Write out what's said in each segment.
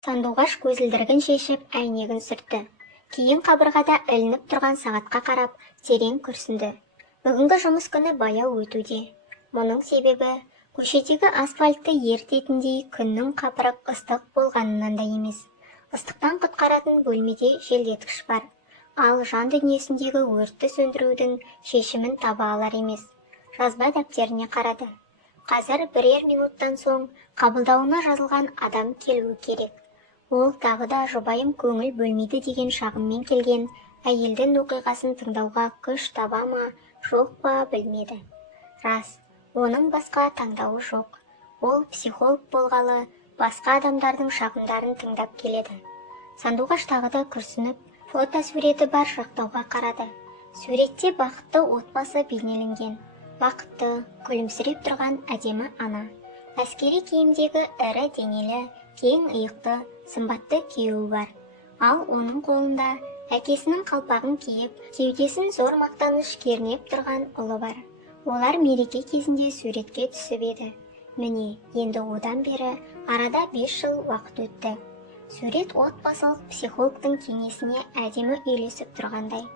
Сандуғаш көзілдірігін шешіп, әйнегін сүртті. Кейін қабырғада ілініп тұрған сағатқа қарап, терең күрсінді. Бүгінгі жұмыс күні баяу өтуде. Мұның себебі, көшедегі асфальтты ерітетіндей күннің қапырық ыстық болғанынан да емес. Ыстықтан құтқаратын бөлмеде желдеткіш бар. Ал жан дүниесіндегі өртті сөндірудің шешімін таба алар емес. Жазба дәптеріне қарады. Қазір бірер минуттан соң қабылдауына жазылған адам келуі керек. Ол тағы да жұбайым көңіл бөлмейді деген шағыммен келген әйелдің оқиғасын тыңдауға күш таба ма, жоқ па білмеді. Рас, оның басқа таңдауы жоқ. Ол психолог болғалы, басқа адамдардың шағымдарын тыңдап келеді. Сандуғаш тағы да күрсініп, фотосуреті бар жақтауға қарады. Суретте бақытты отбасы бейнеленген. Бақытты, күлімсіреп тұрған әдемі ана. Әскери киімдегі ірі денелі, кең иықты, сымбатты күйеуі бар. Ал оның қолында әкесінің қалпағын киіп, кеудесін зор мақтаныш кернеп тұрған ұлы бар. Олар мереке кезінде суретке түсіп еді. Міне, енді одан бері арада 5 жыл уақыт өтті. Сурет отбасылық психологтың кеңесіне әдемі үйлесіп тұрғандай.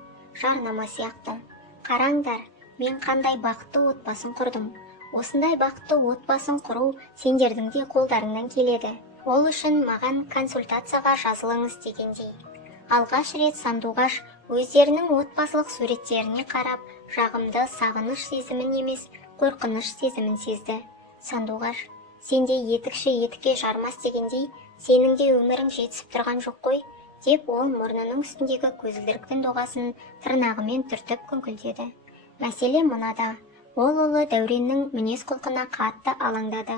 Жарнама сияқты. Қараңдар, мен қандай бақытты отбасын құрдым. Осындай бақытты отбасын құру сендердің де қолдарыңнан келеді. Ол үшін маған консультацияға жазылыңыз дегендей. Алғаш рет Сандуғаш өздерінің отбасылық суреттеріне қарап, жағымды сағыныш сезімін емес, қорқыныш сезімін сезді. Сандуғаш, сенде етікші етікке жармас дегендей, сенің де өмірің жетісіп тұрған жоқ қой, деп ол мұрнының үстіндегі көзілдіріктің доғасын тырнағымен түртіп күңкілдеді. Мәселе мынада. Ол ұлы Дәуреннің мінез құлқына қатты алаңдады.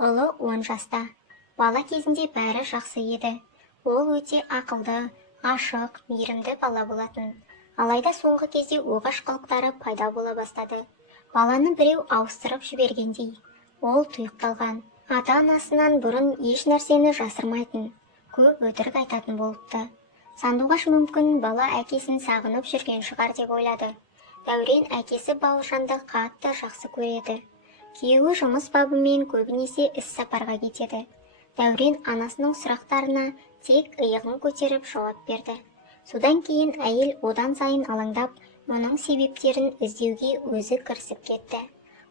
Ұлы 10 жаста. Бала кезінде бәрі жақсы еді. Ол өте ақылды, ашық, мейірімді бала болатын. Алайда соңғы кезде оғаш қылықтары пайда бола бастады. Баланы біреу ауыстырып жібергендей. Ол тұйықталған. Ата-анасынан бұрын еш нәрсені жасырмайтын. Көп өтірік айтатын болыпты. Сандуғаш мүмкін бала әкесін сағынып жүрген шығар деп ойлады. Дәурен әкесі Бауыржанды қатты жақсы көреді. Күйеуі жұмыс бабымен көбінесе іс-сапарға кетеді. Дәурен анасының сұрақтарына тек иығын көтеріп жауап берді. Содан кейін әйел одан сайын алаңдап, мұның себептерін іздеуге өзі кірісіп кетті.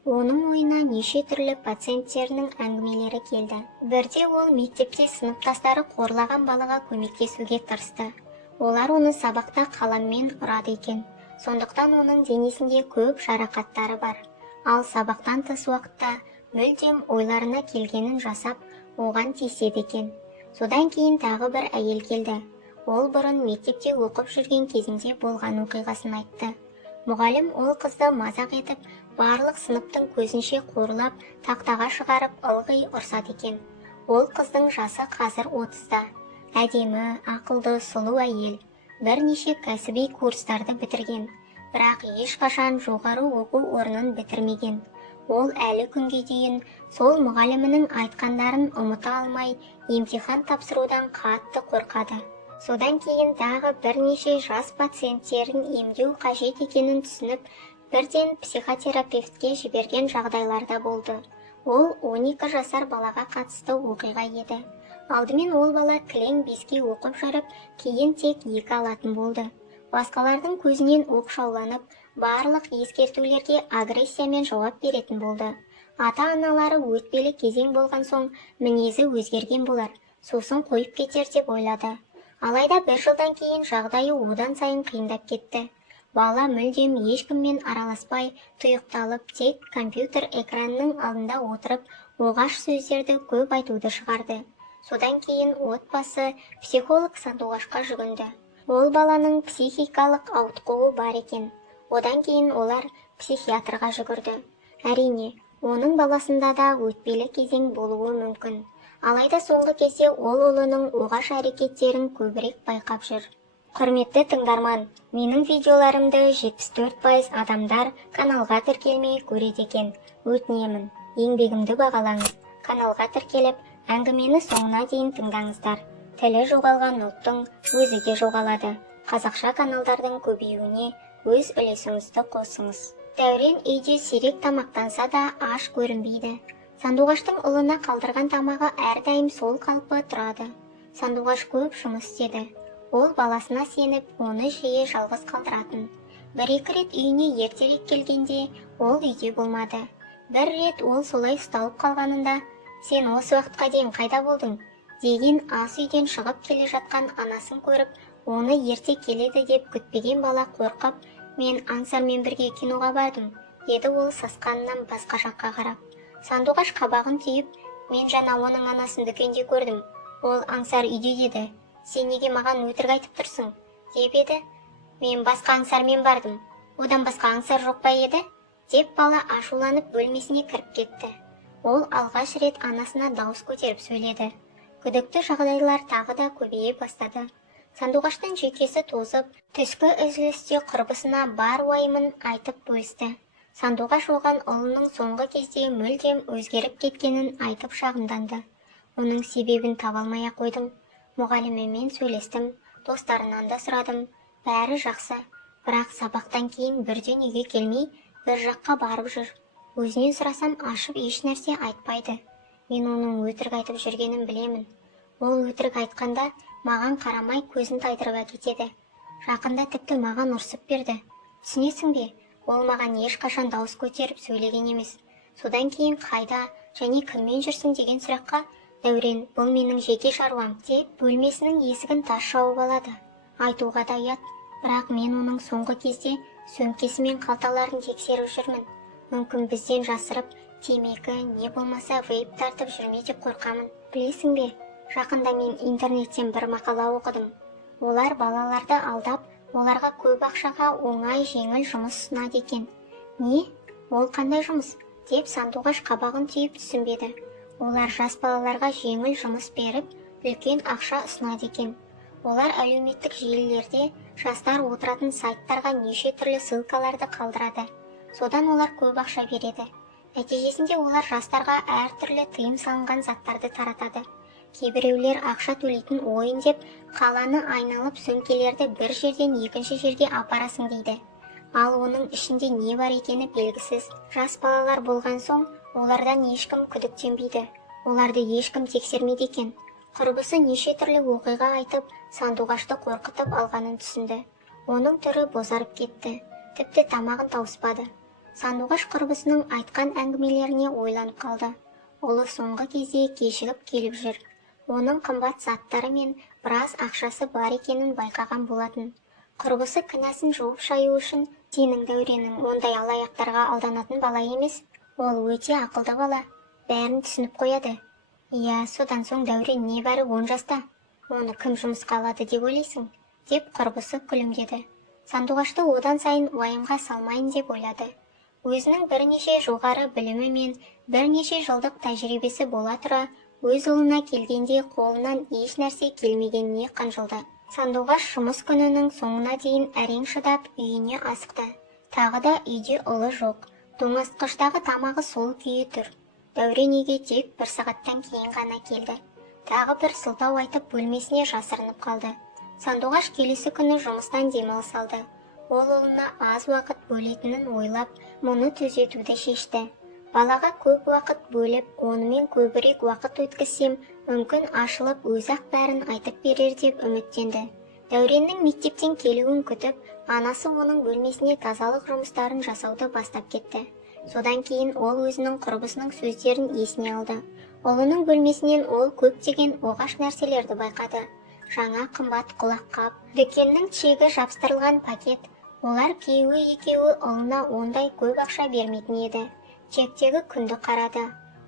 Оның ойына неше түрлі пациенттерінің әңгімелері келді. Бірде ол мектепте сыныптастары қорлаған балаға көмектесуге тырысты. Олар оны сабақта қаламмен ұрады екен. Сондықтан оның денесінде көп жарақаттары бар. Ал сабақтан тыс уақытта мүлдем ойларына келгенін жасап, оған тиіседі екен. Содан кейін тағы бір әйел келді. Ол бұрын мектепте оқып жүрген кезінде болған оқиғасын айтты. Мұғалім ол қызды мазақ етіп, барлық сыныптың көзінше қорлап, тақтаға шығарып ылғи ұрсады екен. Ол қыздың жасы қазір 30-да. Әдемі, ақылды, сұлу әйел. Бірнеше кәсіби курстарды бітірген, бірақ ешқашан жоғары оқу орнын бітірмеген. Ол әлі күнге дейін сол мұғалімінің айтқандарын ұмыта алмай, емтихан тапсырудан қатты қорқады. Содан кейін тағы бірнеше жас пациенттерін емдеу қажет екенін түсініп, бірден психотерапевтке жіберген жағдайларда болды. Ол 12 жасар балаға қатысты оқиға еді. Алдымен ол бала кілең 5-ке оқып жүріп, кейін тек 2 алатын болды. Басқалардың көзінен оқшауланып, барлық ескертулерге агрессиямен жауап беретін болды. Ата-аналары өтпелі кезең болған соң мінезі өзгерген болар, сосын қойып кетер деп ойлады. Алайда 1 жылдан кейін жағдайы одан сайын қиындап кетті. Бала мүлдем ешкіммен араласпай, тұйықталып, тек компьютер экранының алдында отырып, оғаш сөздерді көп айтуды шығарды. Содан кейін отбасы психолог Сандуғашқа жүгінді. Ол баланың психикалық ауытқуы бар екен. Одан кейін олар психиатрға жүгірді. Әрине, оның баласында да өтпелі кезең болуы мүмкін. Алайда соңғы кезде ол ұлының оғаш әрекеттерін көбірек байқап жүр. Құрметті тыңдарман, менің видеоларымды 74% адамдар каналға тіркелмей көреді екен. Өтінемін, еңбегімді бағалаңыз. Каналға тіркеліп, әңгімені соңына дейін тыңдаңыздар. Тілі жоғалған ноттың өзі де жоғалады. Қазақша каналдардың көбеюіне өз үлесіңізді қосыңыз. Дәурен үйде сирек тамақтанса да аш көрінбейді. Сандуғаштың ұлына қалдырған тамағы әрдайым сол қалпы тұрады. Сандуғаш көп жұмыс істеді. Ол баласына сеніп, оны жиі жалғыз қалдыратын. Бір-екі рет үйіне ертерек келгенде, ол үйде болмады. Бір рет ол солай ұсталып қалғанында, «Сен осы уақытқа дейін қайда болдың?» деген ас үйден шығып келе жатқан анасын көріп, оны ерте келеді деп күтпеген бала қорқып, «Мен Аңсармен бірге киноға бардым», деді ол сасқанынан басқа жаққа қарап. Сандуғаш қабағын түйіп, «Мен жаңа оның анасын дүкенде көрдім. Ол Аңсар үйде деді. Сен неге маған өтірік айтып тұрсың?» деп еді. «Мен басқа Аңсармен бардым. Одан басқа Аңсар жоқ па еді?» деп бала ашуланып бөлмесіне кіріп кетті. Ол алғаш рет анасына дауыс көтеріп сөйледі. Күдікті жағдайлар тағы да көбейе бастады. Сандуғаштың жүйкесі тозып, түскі үзілісте құрбысына бар уайымын айтып бөлісті. Сандуғаш оған ұлының соңғы кезде мүлдем өзгеріп кеткенін айтып шағымданды. Оның себебін таба алмай қойдым. Мұғалімімен сөйлестім, достарынан да сұрадым. Бәрі жақсы, бірақ сабақтан кейін бірден үйге келмей, бір жаққа барып жүр. Өзінен сұрасам, ашып еш нәрсе айтпайды. Мен оның өтірік айтып жүргенін білемін. Ол өтірік айтқанда маған қарамай көзін тайдырып әкетеді. Жақында тіпті маған ұрсып берді. Түсінесің бе? Ол маған ешқашан дауыс көтеріп сөйлеген емес. Содан кейін қайда және кіммен жүрсің деген сұраққа, «Дәурен, бұл менің жеке шаруам» деп бөлмесінің есігін тас жауып алады. Айтуға да ұят, бірақ мен оның соңғы кезде сөмкесі мен қалталарын тексеріп жүрмін. Мүмкін бізден жасырып, темекі не болмаса вейп тартып жүрме деп қорқамын. Білесің бе, жақында мен интернеттен бір мақала оқыдым. Олар балаларды алдап, оларға көп ақшаға оңай жеңіл жұмыс ұсынады екен. Не? Ол қандай жұмыс? Деп Сандуғаш қабағын түйіп түсінбеді. Олар жас балаларға жеңіл жұмыс беріп, үлкен ақша ұсынады екен. Олар әлеуметтік желілерде жастар отыратын сайттарға неше түрлі ссылкаларды қалдырады. Содан олар көп ақша береді. Нәтижесінде олар жастарға әртүрлі тыйым салынған заттарды таратады. Кейбіреулер ақша төлейтін ойын деп қаланы айналып сөмкелерді бір жерден екінші жерге апарасың дейді. Ал оның ішінде не бар екені белгісіз. Жас балалар болған соң, олардан ешкім күдіктенбейді. Оларды ешкім тексермейді екен. Құрбысы неше түрлі оқиға айтып, Сандуғашты қорқытып алғанын түсінді. Оның түрі бозарып кетті. Тіпті тамағын тауыспады. Сандуғаш құрбысының айтқан әңгімелеріне ойланып қалды. Ұлы соңғы кезде кешігіп келіп жүр. Оның қымбат заттары мен біраз ақшасы бар екенін байқаған болатын. Құрбысы кінәсін жуып шаю үшін, «Сенің Дәуренің ондай алаяқтарға алданатын бала емес. Ол өте ақылды бала. Бәрін түсініп қояды». «Иә, содан соң Дәурен небәрі 10 жаста. Оны кім жұмысқа алады деп ойлайсың?» деп құрбысы күлімдеді. Сандуғашты одан сайын уайымға салмайын деп ойлады. Өзінің бірнеше жоғары білімі мен бірнеше жылдық тәжірибесі бола тұра, өз ұлына келгенде қолынан еш нәрсе келмегеніне қынжылды. Сандуғаш жұмыс күнінің соңына дейін әрең шыдап үйіне асықты. Тағы да үйде ұлы жоқ. Тоңазытқыштағы тамағы сол күйі тұр. Дәурен үйге тек 1 сағаттан кейін ғана келді. Тағы бір сылтау айтып бөлмесіне жасырынып қалды. Сандуғаш келесі күні жұмыстан демалыс алды. Ол ұлына аз уақыт бөлетінін ойлап, мұны түзетуді шешті. Балаға көп уақыт бөліп, онымен көбірек уақыт өткізсем, мүмкін ашылып өзі-ақ бәрін айтып берер деп үміттенді. Дәуреннің мектептен келуін күтіп, анасы оның бөлмесіне тазалық жұмыстарын жасауды бастап кетті. Содан кейін ол өзінің құрбысының сөздерін есіне алды. Ұлының бөлмесінен ол көптеген оғаш нәрселерді байқады. Жаңа қымбат құлаққап, дүкеннің чегі жапсырылған пакет. Олар күйеуі екеуі ұлына ондай көп ақша бермейтін еді. Чектегі күнді қарады.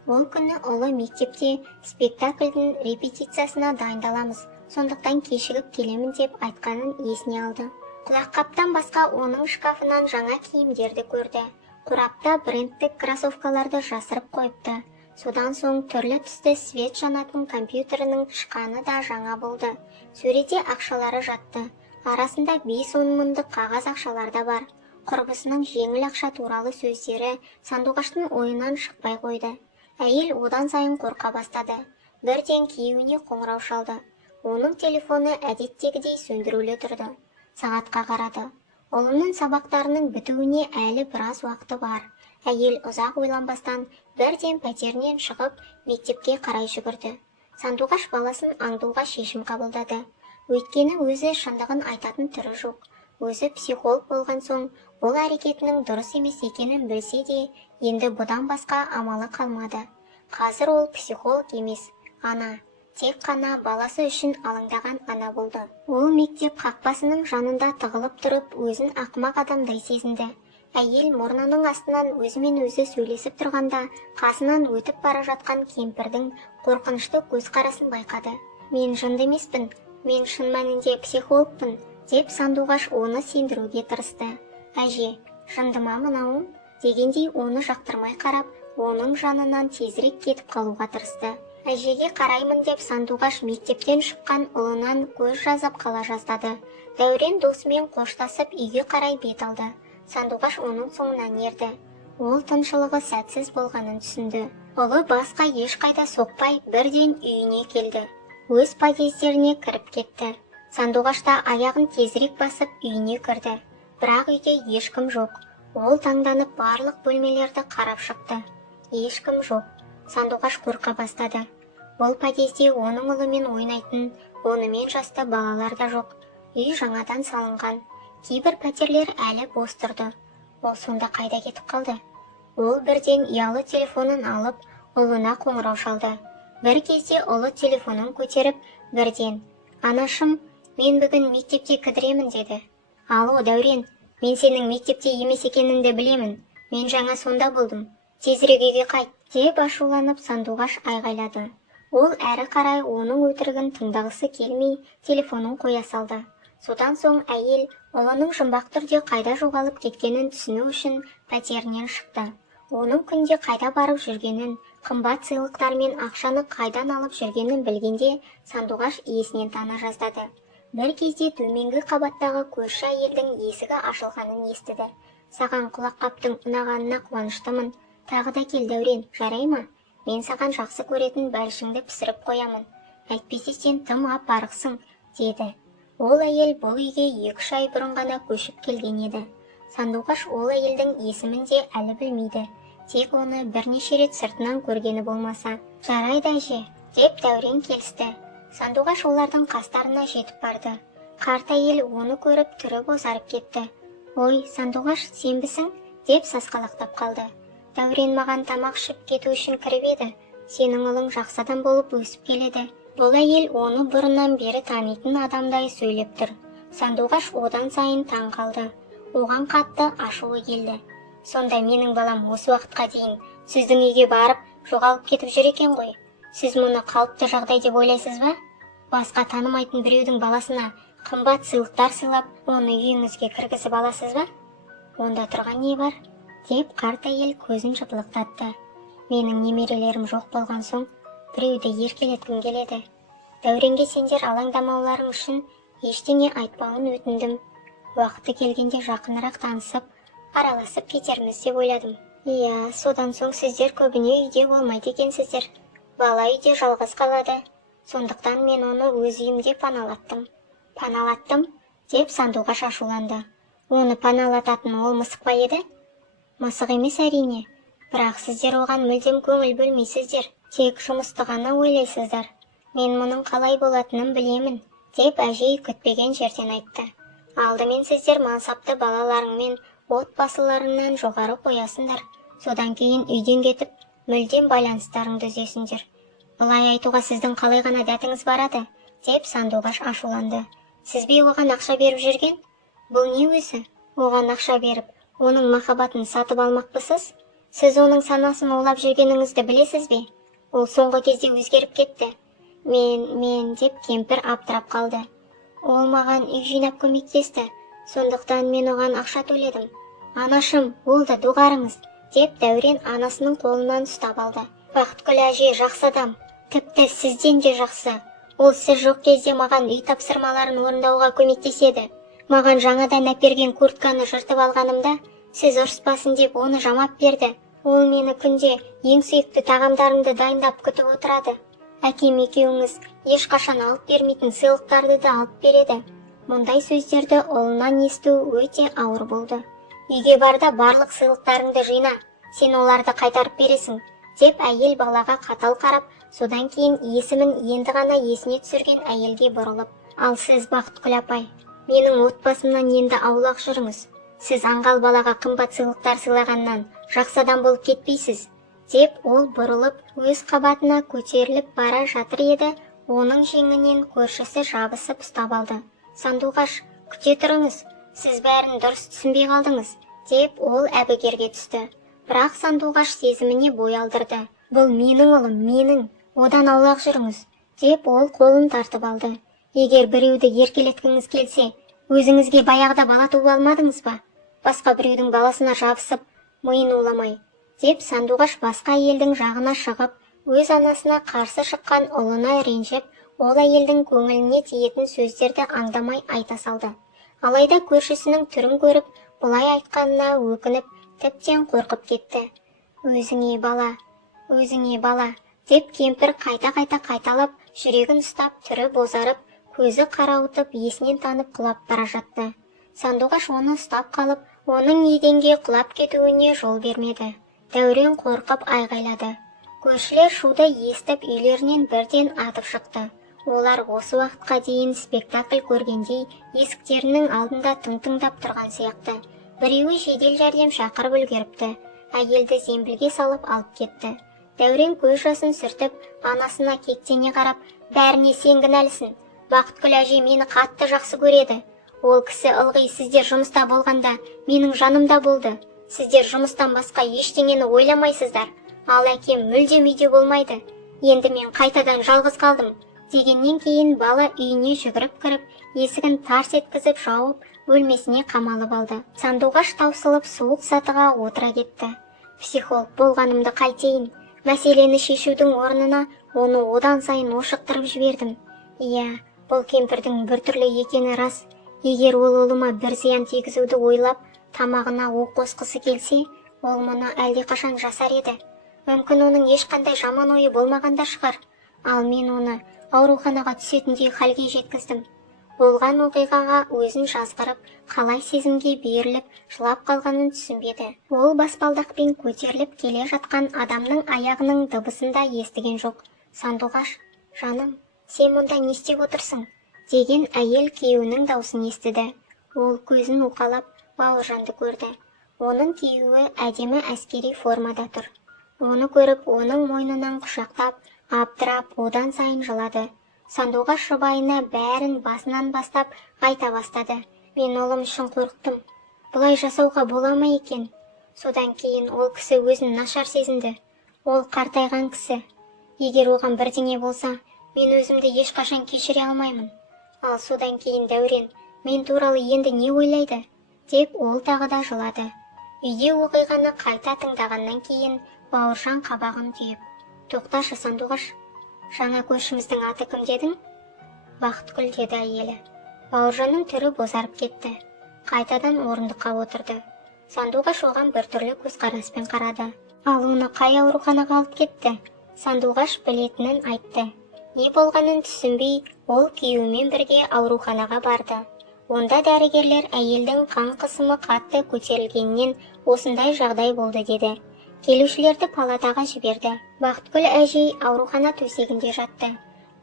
Ол күні ұлы мектепте спектакльдің репетициясына дайындаламыз, сондықтан кешігіп келемін деп айтқанын есіне алды. Құлаққаптан басқа оның шкафынан жаңа киімдерді көрді. Қорапта брендтік кроссовкаларды жасырып қойыпты. Содан соң түрлі түсті свет жанатын компьютерінің шыққаны да жаңа болды. Сөреде ақшалары жатты. Арасында 5-10 мыңдық қағаз ақшалар да бар. Құрбысының жеңіл ақша туралы сөздері Сандуғаштың ойынан шықпай қойды. Әйел одан сайын қорқа бастады. Бірден күйеуіне қоңырау шалды. Оның телефоны әдеттегідей сөндірулі тұрды. Сағатқа қарады. Ұлының сабақтарының бітуіне әлі біраз уақыты бар. Әйел ұзақ ойланбастан бірден пәтерінен шығып мектепке қарай жүгірді. Сандуғаш баласын аңдуға шешім қабылдады. Өйткені өзі шындығын айтатын түрі жоқ. Өзі психолог болған соң, бұл әрекетінің дұрыс емес екенін білсе де, енді бұдан басқа амалы қалмады. Қазір ол психолог емес, ана. Тек қана баласы үшін алаңдаған ана болды. Ол мектеп қақпасының жанында тығылып тұрып, өзін ақымақ адамдай сезінді. Әйел мұрнының астынан өзімен өзі сөйлесіп тұрғанда, қасынан өтіп бара жатқан кемпірдің қорқынышты көзқарасын байқады. Мен жынды емеспін, мен шын мәнінде психологпын, деп Сандуғаш оны сендіруге тырысты. Әже, жынды ма мынауың? Дегендей оны жақтырмай қарап, оның жанынан тезірек кетіп қалуға тырысты. Әжеге қараймын деп Сандуғаш мектептен шыққан ұлынан көз жазып қала жаздады. Дәурен досымен қоштасып үйге қарай бет алды. Сандуғаш оның соңынан ерді. Ол тыншылығы сәтсіз болғанын түсінді. Ұлы басқа ешқайда соқпай бірден үйіне келді. Өз подъездеріне кіріп кетті. Сандуғаш та аяғын тезірек басып үйіне кірді. Бірақ үйде ешкім жоқ. Ол таңданып барлық бөлмелерді қарап шықты. Ешкім жоқ. Сандуғаш қорқа бастады. Ол подъезде оның ұлымен ойнайтын, онымен жасты балалар да жоқ. Үй жаңадан салынған. Кейбір пәтерлер әлі бос тұрды. Ол сонда қайда кетіп қалды? Ол бірден ұялы телефонын алып, ұлына қоңырау шалды. Бір кезде ұлы телефонын көтеріп, бірден: «Анашым, мен бүгін мектепте кідіремін» деді. «Алло, Дәурен, мен сенің мектепте емес екеніңді білемін. Мен жаңа сонда болдым. Тезірек үйге қайт», деп ашуланып Сандуғаш айғайлады. Ол әрі қарай оның өтірігін тыңдағысы келмей, телефонын қоя салды. Содан соң әйел ұлының жұмбақ түрде қайда жоғалып кеткенін түсіну үшін пәтерінен шықты. Оның күнде қайда барып жүргенін, қымбат сыйлықтар мен ақшаны қайдан алып жүргенін білгенде, Сандуғаш иесінен тана жаздады. Бір кезде төменгі қабаттағы көрші әйелдің есігі ашылғанын естіді. «Саған құлаққаптың ұнағанына қуаныштымын. Тағы да кел, Дәурен, жарай ма? Мен саған жақсы көретін бәлішіңді пісіріп қоямын. Әйтпесе сен тым ап-арықсың», деді. Ол әйел бұл үйге 2-3 ай бұрын ғана көшіп келген еді. Сандуғаш ол әйелдің есімін де әлі білмейді. Тек оны бірнеше рет сыртынан көргені болмаса. «Жарайды әже», деп Дәурен келісті. Сандуғаш олардың қастарына жетіп барды. Қарт әйел оны көріп түрі бозарып кетті. «Ой, Сандуғаш, сенбісің?» деп сасқалақтап қалды. «Дәурен маған тамақ ішіп кету үшін кіріп еді. Сенің ұлың жақсы адам болып өсіп келеді». Бұл әйел оны бұрыннан бері танитын адамдай сөйлеп тұр. Сандуғаш одан сайын таң қалды. Оған қатты ашуы келді. «Сонда менің балам осы уақытқа дейін сіздің үйге барып, жоғалып кетіп жүр екен ғой. Сіз мұны қалыпты жағдай деп ойлайсыз ба? Басқа танымайтын біреудің баласына қымбат сыйлықтар сыйлап, оны үйіңізге кіргізіп аласыз ба? Онда тұрған не бар?» деп қарт әйел көзін жыпылықтатты. «Менің немерелерім жоқ болған соң, біреуді еркелеткім келеді. Дәуренге сендер алаңдамауларың үшін ештеңе айтпауын өтіндім. Уақыты келгенде жақынырақ танысып, араласып кетерміз деп ойладым. Иә, содан соң сіздер көбіне үйде болмайды екенсіздер. Бала үйде жалғыз қалады. Сондықтан мен оны өз үйімде паналаттым». «Паналаттым?» деп Сандуғаш ашуланды. «Оны паналататын ол мысық па еді?» «Мысық емес әрине. Бірақ сіздер оған мүлдем көңіл бөлмейсіздер. Тек жұмысты ғана ойлайсыздар. Мен мұның қалай болатынын білемін», деп әжей күтпеген жерден айтты. «Алдымен сіздер мансапты балаларыңмен отбасыларыңнан жоғары қоясыңдар. Содан кейін үйден кетіп, мүлдем байланыстарыңды үзесіңдер. Бұлай айтуға сіздің қалай ғана дәтіңіз барады?» деп Сандуғаш ашуланды. «Сіз бе оған ақша беріп жүрген?» «Бұл не өзі? Оған ақша беріп, оның махаббатын сатып алмақпысыз? Сіз оның санасын олап жүргеніңізді білесіз бе? Ол соңғы кезде өзгеріп кетті». Мен деп кемпір аптырап қалды. «Ол маған үй жинап көмектесті. Сондықтан мен оған ақша төледім». «Анашым, ол да доғарыңыз», деп Дәурен анасының қолынан ұстап алды. «Бақытгүл әже жақсы адам. Тіпті сізден де жақсы. Ол сіз жоқ кезде маған үй тапсырмаларын орындауға көмектеседі. Маған жаңадан әперген куртканы жыртып алғанымда, сіз ұрыспасын деп оны жамап берді. Ол мені күнде ең сүйікті тағамдарымды дайындап күтіп отырады. Әкем екеуіңіз ешқашан алып бермейтін сыйлықтарды да алып береді». Мұндай сөздерді ұлынан есту өте ауыр болды. «Үйге барда барлық сыйлықтарыңды жина, сен оларды қайтарып бересің», деп әйел балаға қатал қарап, Содан кейін есімін енді ғана есіне түсірген әйелге бұрылып, ал сіз Бақытгүл апай, менің отбасымнан енді аулақ жүріңіз. Сіз аңғал балаға қымбат сыйлықтар сыйлағаннан жақсы адам болып кетпейсіз, деп ол бұрылып өз қабатына көтеріліп бара жатыр еді, оның жеңінен көршісі жабысып ұстап алды. Сандуғаш, күте тұрыңыз, сіз бәрін дұрыс түсінбей қалдыңыз, деп ол әбігерге түсті. Бірақ Сандуғаш сезіміне бой алдырды. Бұл менің ұлым, менің, одан аулақ жүріңіз, деп ол қолын тартып алды. Егер біреуді еркелеткіңіз келсе, өзіңізге баяғыда бала туып алмадыңыз ба? Басқа біреудің баласына жабысып, мойын уламай, деп Сандуғаш басқа әйелдің жағына шығып, өз анасына қарсы шыққан ұлына ренжіп, ол әйелдің көңіліне тиетін сөздерді аңдамай айта салды. Алайда көршісінің түрін көріп, бұлай айтқанына өкініп, тіптен қорқып кетті. Өзіңе бала, деп кемпір қайта-қайта қайталап, жүрегін ұстап, түрі бозарып, көзі қарауытып, есінен танып құлап бара жатты. Сандуғаш оны ұстап қалып, оның еденге құлап кетуіне жол бермеді. Дәурен қорқып айғайлады. Көршілер шуды естіп үйлерінен бірден атып шықты. Олар осы уақытқа дейін спектакль көргендей есіктерінің алдында тың-тыңдап тұрған сияқты. Біреуі жедел жәрдем шақырып үлгеріпті. Әйелді зембілге салып алып кетті. Дәурен көз жасын сүртіп, анасына кектене қарап, бәріне сен кінәлісің. Бақытгүл әже мені қатты жақсы көреді. Ол кісі ылғи сіздер жұмыста болғанда менің жанымда болды. Сіздер жұмыстан басқа ештеңені ойламайсыздар. Ал әкем мүлдем үйде болмайды. Енді мен қайтадан жалғыз қалдым. Дегеннен кейін бала үйіне жүгіріп кіріп, есігін тарс еткізіп жауып, бөлмесіне қамалып алды. Сандуғаш таусылып суық сатыға отыра кетті. Психолог болғанымды қайтейін. Мәселені шешудің орнына оны одан сайын ошықтырып жібердім. Иә, бұл кемпірдің біртүрлі екені рас. Егер ол ұлыма бір зиян тигізуді ойлап, тамағына оқ қосқысы келсе, ол мұны әлдеқашан жасар еді. Мүмкін оның ешқандай жаман ойы болмағанда шығар. Ал мен оны ауруханаға түсетіндей халге жеткіздім. Болған оқиғаға өзін жазғырып, қалай сезімге беріліп, жылап қалғанын түсінбеді. Ол баспалдақпен көтеріліп келе жатқан адамның аяғының дыбысын да естіген жоқ. Сандуғаш, жаным, сен мұнда не істеп отырсың? Деген әйел күйеуінің даусын естіді. Ол көзін уқалап, Бауыржанды көрді. Оның күйеуі әдемі әскери формада тұр. Оны көріп, оның мойнынан құшақтап, абдырап, одан сайын жылады. Сандуғаш жұбайына бәрін басынан бастап айта бастады. Мен ұлым үшін қорықтым. Бұлай жасауға бола ма екен? Содан кейін ол кісі өзін нашар сезінді. Ол қартайған кісі. Егер оған бірдеңе болса, мен өзімді ешқашан кешіре алмаймын. Ал содан кейін Дәурен, мен туралы енді не ойлайды? Деп ол тағы да жылады. Үйде оқиғаны қайта тыңдағаннан кейін Бауыржан қабағын түйіп, тоқташы Сандуғаш, жаңа көршіміздің аты кім дедің? Бақытгүл, деді әйелі. Бауыржанның түрі бозарып кетті. Қайтадан орындыққа отырды. Сандуғаш оған біртүрлі көзқараспен қарады. Ал оны қай ауруханаға алып кетті? Сандуғаш білетінін айтты. Не болғанын түсінбей, ол күйеуімен бірге ауруханаға барды. Онда дәрігерлер әйелдің қан қысымы қатты көтерілгеннен осындай жағдай болды деді. Келушілерді палатаға жіберді. Бақытгүл әжей аурухана төсегінде жатты.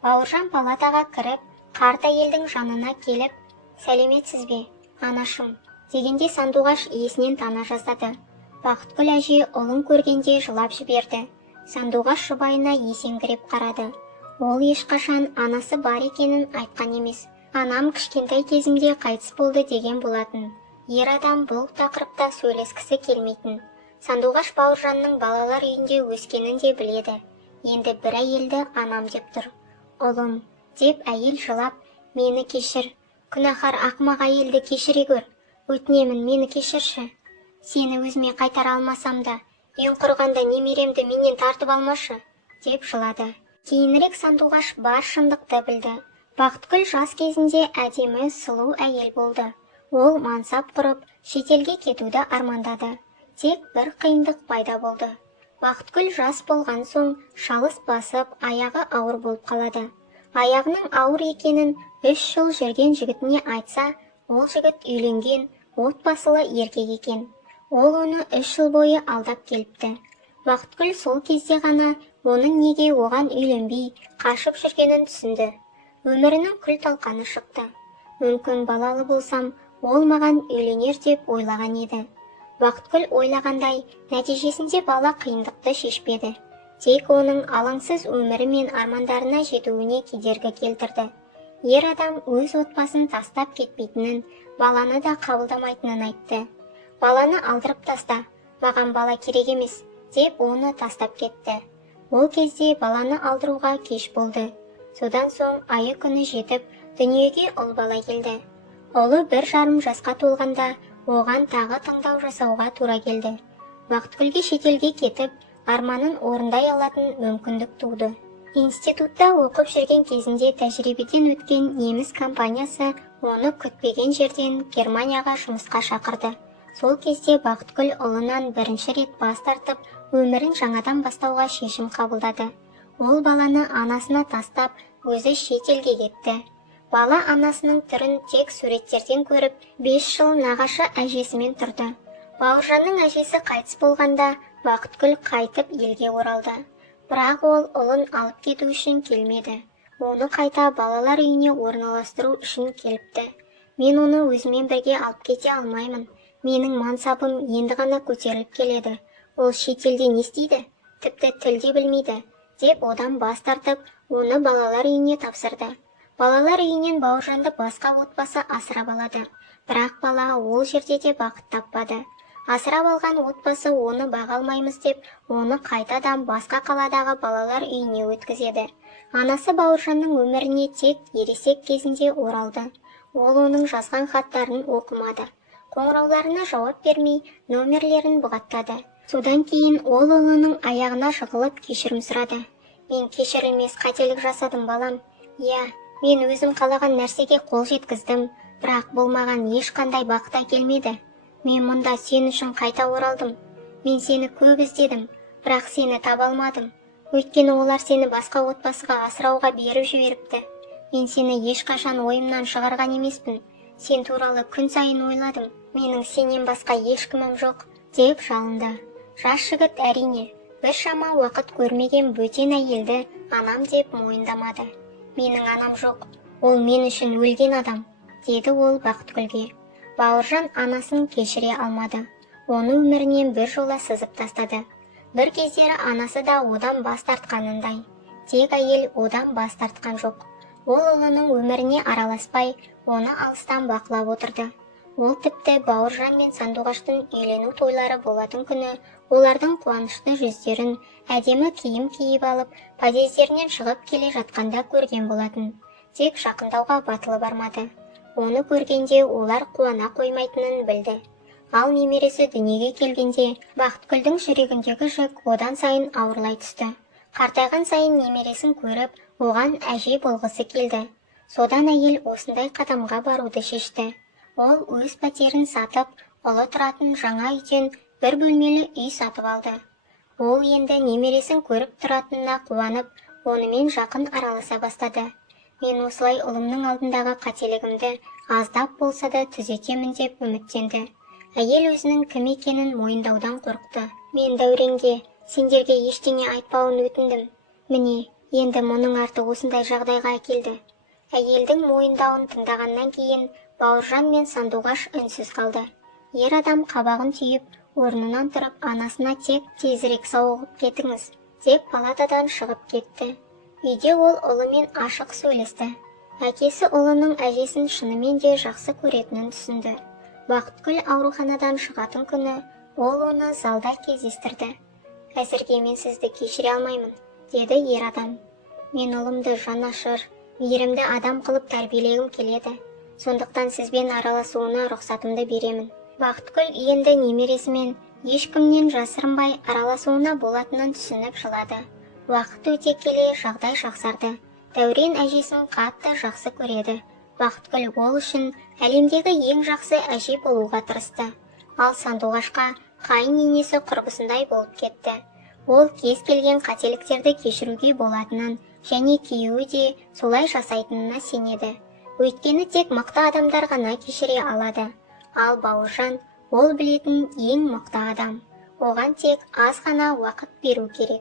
Бауыржан палатаға кіріп, қарт әйелдің жанына келіп, сәлеметсіз бе, анашым, дегенде Сандуғаш иесінен тана жаздады. Бақытгүл әже ұлын көргенде жылап жіберді. Сандуғаш жұбайына есеңгіреп қарады. Ол ешқашан анасы бар екенін айтқан емес. Анам кішкентай кезімде қайтыс болды деген болатын. Ер адам бұл тақырыпта сөйлескісі келмейтін. Сандуғаш Бауыржанның балалар үйінде өскенін де біледі. Енді бір әйелді анам деп тұр. Ұлым, деп әйел жылап, мені кешір. Күнәһар ақымақ әйелді кешіре көр. Өтінемін, мені кешірші. Сені өзіме қайтара алмасам да, ең құрғанда немеремді менен тартып алмашы, деп жылады. Кейінірек Сандуғаш бар шындықты білді. Бақытгүл жас кезінде әдемі сұлу әйел болды. Ол мансап құрып, шетелге кетуді армандады. Тек бір қиындық пайда болды. Бақытгүл жас болған соң шалыс басып, аяғы ауыр болып қалады. Аяғының ауыр екенін 3 жыл жүрген жігітіне айтса, ол жігіт үйленген, отбасылы еркек екен. Ол оны 3 жыл бойы алдап келіпті. Бақытгүл сол кезде ғана оның неге оған үйленбей қашып жүргенін түсінді. Өмірінің күл-талқаны шықты. Мүмкін балалы болсам, ол маған үйленер деп ойлаған еді. Бақытгүл ойлағандай, нәтижесінде бала қиындықты шешпеді. Тек оның алаңсыз өмірі мен армандарына жетуіне кедергі келтірді. Ер адам өз отбасын тастап кетпейтінін, баланы да қабылдамайтынын айтты. Баланы алдырып таста, маған бала керек емес, деп оны тастап кетті. Ол кезде баланы алдыруға кеш болды. Содан соң айы күні жетіп, дүниеге ұл бала келді. Ұлы 1,5 жасқа толғанда, оған тағы таңдау жасауға тура келді. Бақытгүлге шетелге кетіп, арманын орындай алатын мүмкіндік туды. Институтта оқып жүрген кезінде тәжірибеден өткен неміс компаниясы оны күтпеген жерден Германияға жұмысқа шақырды. Сол кезде Бақытгүл ұлынан бірінші рет бас тартып, өмірін жаңадан бастауға шешім қабылдады. Ол баланы анасына тастап, өзі шетелге кетті. Бала анасының түрін тек суреттерден көріп, 5 жыл нағашы әжесімен тұрды. Бауыржанның әжесі қайтыс болғанда, Бақытгүл қайтып елге оралды. Бірақ ол ұлын алып кету үшін келмеді. Оны қайта балалар үйіне орналастыру үшін келіпті. Мен оны өзімен бірге алып кете алмаймын. Менің мансабым енді ғана көтеріліп келеді. Ол шетелде не істейді? Тіпті тілде білмейді, деп одан бас тартып, оны балалар үйіне тапсырды. Балалар үйінен Бауыржанды басқа отбасы асырап алады. Бірақ бала ол жерде де бақыт таппады. Асырап алған отбасы оны баға алмаймыз деп, оны қайтадан басқа қаладағы балалар үйіне өткізеді. Анасы Бауыржанның өміріне тек ересек кезінде оралды. Ол оның жазған хаттарын оқымады. Қоңырауларына жауап бермей, номерлерін бұғаттады. Содан кейін ол ұлының аяғына жығылып кешірім сұрады. Мен кешірілмес қателік жасадым, балам. Иә, мен өзім қалаған нәрсеге қол жеткіздім, бірақ бұл маған ешқандай бақыт әкелмеді. Мен мұнда сен үшін қайта оралдым. Мен сені көп іздедім, бірақ сені таба алмадым. Өйткені олар сені басқа отбасыға асырауға беріп жіберіпті. Мен сені ешқашан ойымнан шығарған емеспін. Сен туралы күн сайын ойладым. Менің сенен басқа ешкімім жоқ, деп жалынды. Жас жігіт әрине, біршама уақыт көрмеген бөтен әйелді анам деп мойындамады. Менің анам жоқ, ол мен үшін өлген адам, деді ол Бақытгүлге. Бауыржан анасын кешіре алмады. Оны өмірінен бір жола сызып тастады. Бір кездері анасы да одан бас тартқанындай. Тек әйел одан бас тартқан жоқ. Ол ұлының өміріне араласпай, оны алыстан бақылап отырды. Ол тіпті Бауыржан мен Сандуғаштың үйлену тойлары болатын күні, олардың қуанышты жүздерін әдемі киім киіп алып, подъездерінен шығып келе жатқанда көрген болатын. Тек жақындауға батылы бармады. Оны көргенде олар қуана қоймайтынын білді. Ал немересі дүниеге келгенде, Бақытгүлдің жүрегіндегі жүк одан сайын ауырлай түсті. Қартайған сайын немересін көріп, оған әже болғысы келді. Содан әйел осындай қадамға баруды шешті. Ол өз пәтерін сатып, ұлы тұратын жаңа үйден бір бөлмелі үй сатып алды. Ол енді немересін көріп тұратынына қуанып, онымен жақын араласа бастады. Мен осылай ұлымның алдындағы қателігімді аздап болса да түзетемін деп үміттенді. Әйел өзінің кім екенін мойындаудан қорықты. Мен Дәуренге, сендерге ештеңе айтпауын өтіндім. Міне, енді мұның арты осындай жағдайға әкелді. Әйелдің мойындауын тыңдағаннан кейін Бауыржан мен Сандуғаш үнсіз қалды. Ер адам қабағын түйіп, орнынан тұрып, анасына тек тезірек сауығып кетіңіз, деп палатадан шығып кетті. Үйде ол ұлымен ашық сөйлесті. Әкесі ұлының әжесін шынымен де жақсы көретінін түсінді. Бақытгүл ауруханадан шығатын күні ол оны залда кездестірді. Әзірге мен сізді кешіре алмаймын, деді ер адам. Мен ұлымды жанашыр, мейірімді адам қылып тәрбиелегім келеді. Сондықтан сізбен араласуына рұқсатымды беремін. Бақытгүл енді немересімен ешкімнен жасырынбай араласуына болатынын түсініп жылады. Уақыт өте келе жағдай жақсарды. Дәурен әжесін қатты жақсы көреді. Бақытгүл ол үшін әлемдегі ең жақсы әже болуға тырысты. Ал Сандуғашқа қайын енесі құрбысындай болып кетті. Ол кез келген қателіктерді кешіруге болатынын және күйеуі де солай жасайтынына сенеді. Өйткені тек мықты адамдар ғана кешіре алады. Ал Бауыржан ол білетін ең мықты адам. Оған тек аз ғана уақыт беру керек.